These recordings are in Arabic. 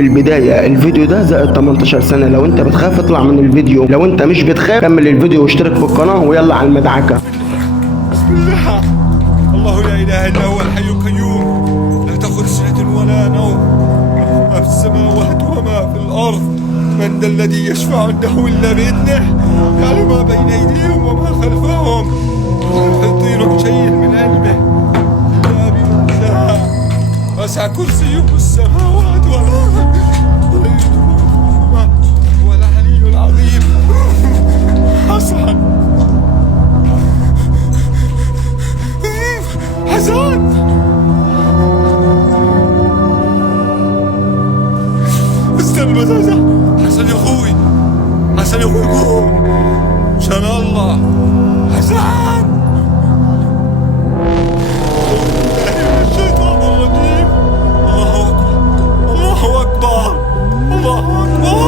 في البداية الفيديو ده زائد 18 سنة. لو انت بتخاف اطلع من الفيديو، لو انت مش بتخاف كمل الفيديو واشترك في القناة ويلا على المدعكة. بسم الله. الله لا اله الا هو الحي القيوم، لا تأخذ سنة ولا نوم، له ما في السماوات وما في الارض. من ذا الذي يشفع عنده الا باذنه، يعلم ما بين ايديهم وما خلفهم، ولا يحيطون بشيء من علمه الا بما شاء. وسع كرسيه السماوات والارض ولا يدركهما، هو العلي العظيم. حسن حسن استنى بس. حسن يا اخوي، حسن يا اخوي قوم شان الله. حسن الشيطان الرجيم. الله اكبر الله اكبر الله اكبر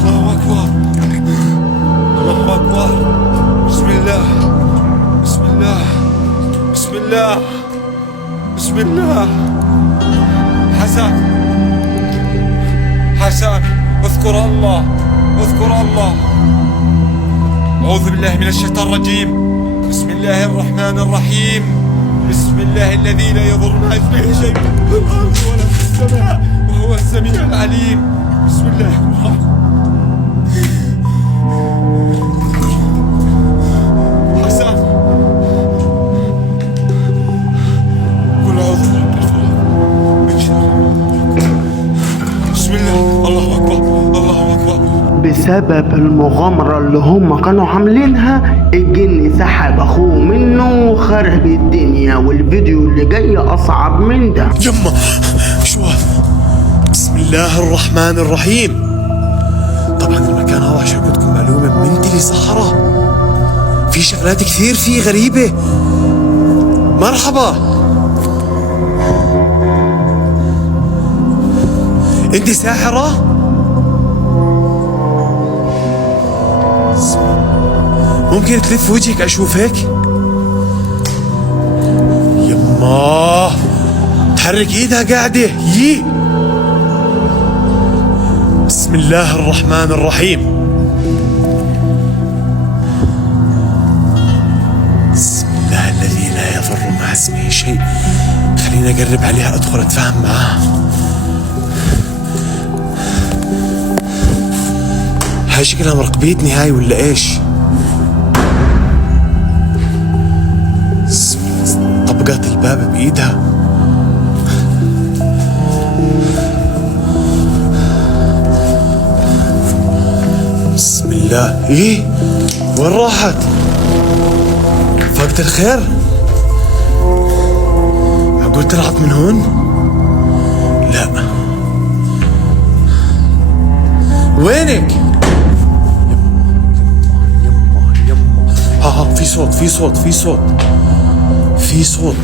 الله اكبر الله اكبر. بسم الله بسم الله بسم الله بسم الله. حسن حسن اذكر الله اذكر الله. أعوذ بالله من الشيطان الرجيم. بسم الله الرحمن الرحيم. بسم الله الذي لا يضر مع اسمه شيء في الأرض ولا في السماء وهو السميع العليم. بسم الله الرحمن. حسن قل أعوذ برب الفلق من شر. بسم الله. الله أكبر الله أكبر. بسبب المغامرة اللي هم كانوا عاملينها الجن سحب اخوه منه وخرب الدنيا، والفيديو اللي جاي اصعب من ده. يما شو هذا؟ بسم الله الرحمن الرحيم. طبعا المكان هذا عشان بدكم معلومة منتلي صحراء، في شغلات كثير فيه غريبة. مرحبا، انت ساحرة؟ ممكن تلف وجهك اشوفك؟ يما تحرك ايدها قاعدة. بسم الله الرحمن الرحيم. بسم الله الذي لا يضر مع اسمه شيء. خليني اقرب عليها ادخل اتفاهم معاها. هاي شكلها مرقبيتني هاي ولا ايش؟ طبقت الباب بايدها. بسم الله. وين راحت؟ فقت الخير؟ معقول طلعت من هون؟ لا. وينك؟ ها في صوت في صوت في صوت في صوت.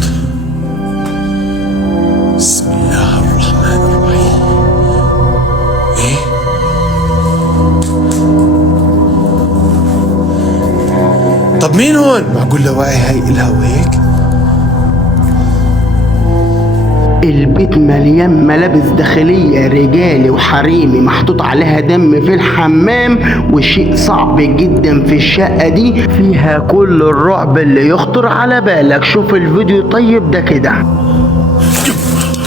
بسم الله الرحمن الرحيم. طب مين هون؟ معقول لواعي هاي إلها وهيك؟ البيت مليان ملابس داخلية رجالي وحريمي محطوط عليها دم في الحمام، وشيء صعب جدا في الشقة دي فيها كل الرعب اللي يخطر على بالك. شوف الفيديو طيب ده كده.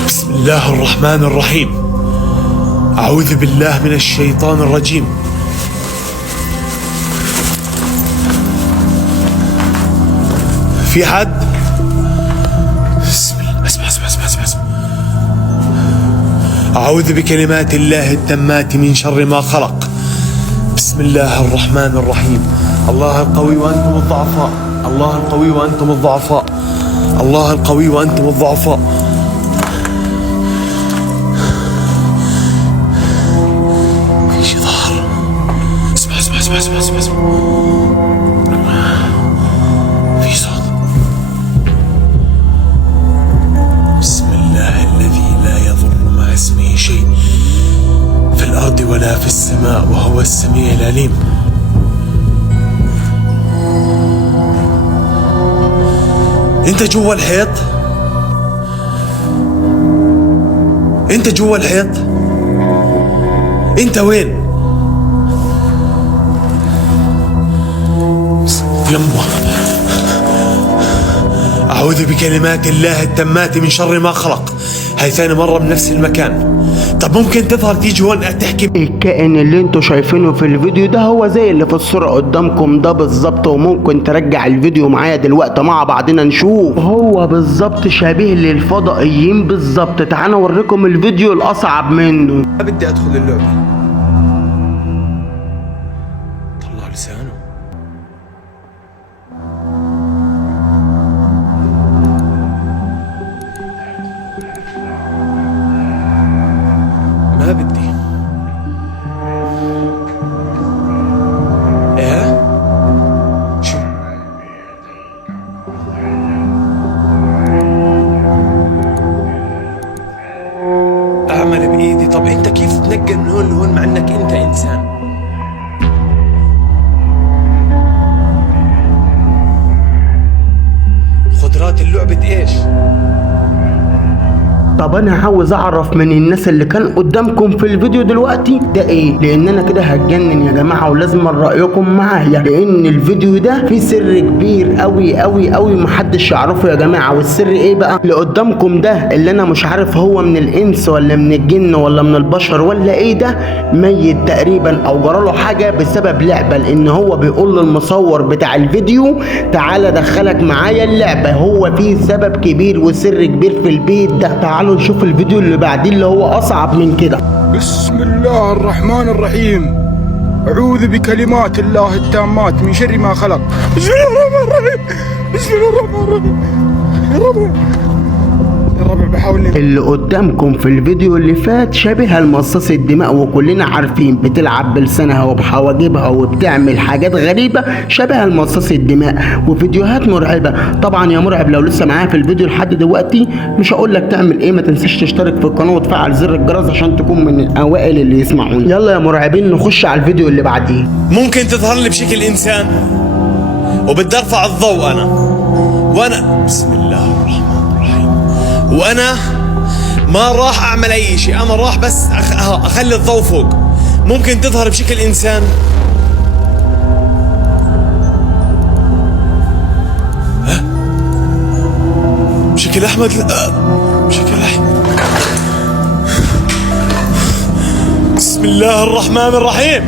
بسم الله الرحمن الرحيم. أعوذ بالله من الشيطان الرجيم. في حد؟ بسم الله. اسمع اسمع اسمع اسمع اسمع. أعوذ بكلمات الله التامات من شر ما خلق. بسم الله الرحمن الرحيم. الله القوي وأنتم الضعفاء، الله القوي وأنتم الضعفاء، الله القوي وأنتم الضعفاء. في شي ظهر. اسمع اسمع اسمع اسمع اسمع اسمع. في صوت. بسم الله الذي لا يضر مع اسمه شيء في الأرض ولا في السماء وهو السميع العليم. انت جوا الحيط؟ انت جوا الحيط؟ انت وين؟ يما أعوذ بكلمات الله التامات من شر ما خلق. هاي ثاني مرة بنفس المكان. طب ممكن تظهر تيجي هون تحكي؟ الكائن اللي انتوا شايفينه في الفيديو ده هو زي اللي في الصورة قدامكم ده بالظبط، وممكن ترجع الفيديو معايا دلوقتي مع بعضنا نشوف. هو بالظبط شبيه للفضائيين بالظبط. تعالوا اوريكم الفيديو الأصعب منه. ما بدي أدخل اللعبة. طلع لسانه. ما بدي. ايه؟ شو؟ اعمل بايدي. طب انت كيف تنقل من هون لهون مع انك انت انسان؟ قدرات اللعبة ايش؟ طب انا عاوز اعرف من الناس اللي كان قدامكم في الفيديو دلوقتي ده ايه، لان انا كده هتجنن يا جماعه، ولازم رايكم معايا، لان الفيديو ده فيه سر كبير قوي قوي قوي محدش يعرفه يا جماعه. والسر ايه بقى اللي قدامكم ده، اللي انا مش عارف هو من الانس ولا من الجن ولا من البشر ولا ايه ده، ميت تقريبا او جراله حاجه بسبب لعبه، لان هو بيقول للمصور بتاع الفيديو تعالى دخلك معايا اللعبه. هو فيه سبب كبير وسر كبير في البيت ده. تعالوا نشوف الفيديو اللي بعديه اللي هو اصعب من كده. بسم الله الرحمن الرحيم. أعوذ بكلمات الله التامات من شر ما خلق. بسم الله الرحمن الرحيم. بسم الله الرحمن الرحيم. يا رب يا رب بحاول. اللي قدامكم في الفيديو اللي فات شبيهة لمصاص الدماء، وكلنا عارفين بتلعب بلسانها وبحواجبها وبتعمل حاجات غريبة شبيهة لمصاص الدماء وفيديوهات مرعبة. طبعا يا مرعب لو لسه معايا في الفيديو لحد دلوقتي مش هقول لك تعمل ايه، ما تنساش تشترك في القناة وتفعل زر الجرس عشان تكون من الاوائل اللي يسمعوني. يلا يا مرعبين نخش على الفيديو اللي بعديه. ممكن تظهر لي بشكل انسان وبدي ارفع الضوء وانا بسم الله الرحمن الرحيم، وانا ما راح اعمل اي شيء، انا راح بس اخلي الضوء فوق. ممكن تظهر بشكل انسان. ها؟ بشكل احمد؟ لا بشكل احمد. بسم الله الرحمن الرحيم.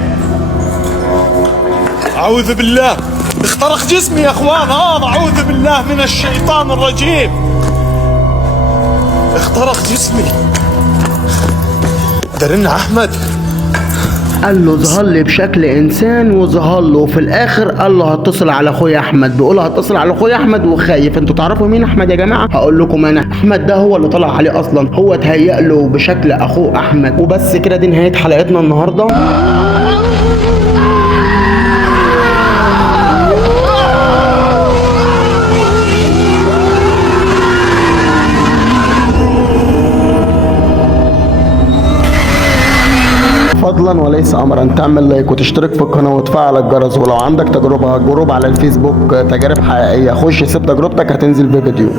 اعوذ بالله. اخترق جسمي يا اخوان. اعوذ بالله من الشيطان الرجيم. اخترق جسمي. درن احمد. قال له ظهر لي بشكل انسان وظهر له، وفي الاخر قال له هتصل على اخويا احمد. بيقول هتصل على اخويا احمد وخايف. انتوا تعرفوا مين احمد يا جماعه؟ هقول لكم انا. احمد ده هو اللي طلع عليه اصلا، هو اتهيأ له بشكل اخوه احمد. وبس كده دي نهايه حلقتنا النهارده. فضلا وليس امرا تعمل لايك وتشترك في القناه وتفعل الجرس. ولو عندك تجربه على الفيسبوك تجارب حقيقيه خش سيب تجربتك هتنزل بفيديو.